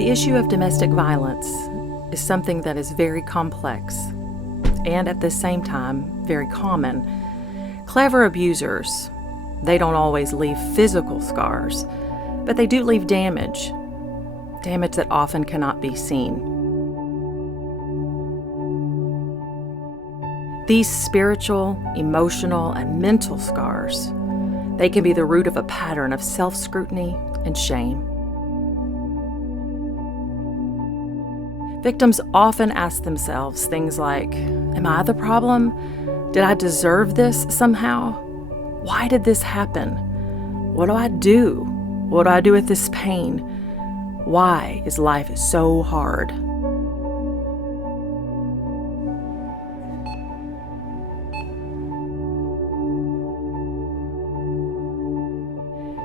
The issue of domestic violence is something that is very complex and at the same time very common. Clever abusers, they don't always leave physical scars, but they do leave damage that often cannot be seen. These spiritual, emotional, and mental scars, they can be the root of a pattern of self-scrutiny and shame. Victims often ask themselves things like, am I the problem? Did I deserve this somehow? Why did this happen? What do I do? What do I do with this pain? Why is life so hard?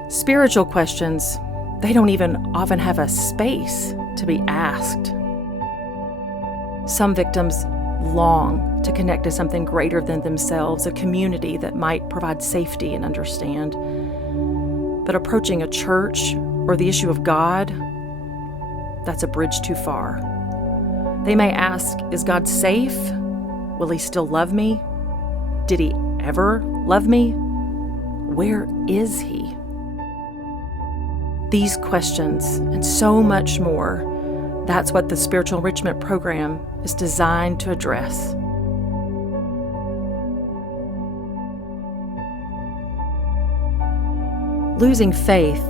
Spiritual questions, they don't even often have a space to be asked. Some victims long to connect to something greater than themselves, a community that might provide safety and understand. But approaching a church or the issue of God, that's a bridge too far. They may ask, is God safe? Will He still love me? Did He ever love me? Where is He? These questions and so much more, that's what the Spiritual Enrichment Program is designed to address. Losing faith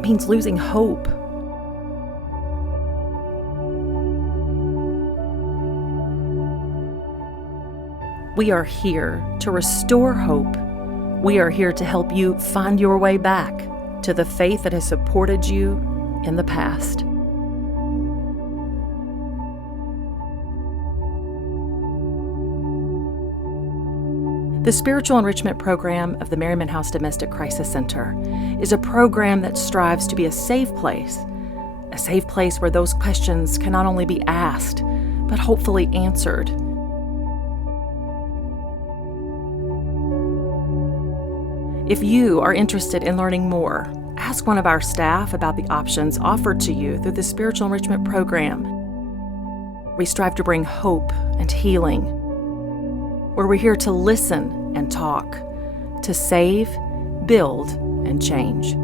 means losing hope. We are here to restore hope. We are here to help you find your way back to the faith that has supported you in the past. The Spiritual Enrichment Program of the Merryman House Domestic Crisis Center is a program that strives to be a safe place where those questions can not only be asked, but hopefully answered. If you are interested in learning more, ask one of our staff about the options offered to you through the Spiritual Enrichment Program. We strive to bring hope and healing, where we're here to listen and talk, to save, build, and change.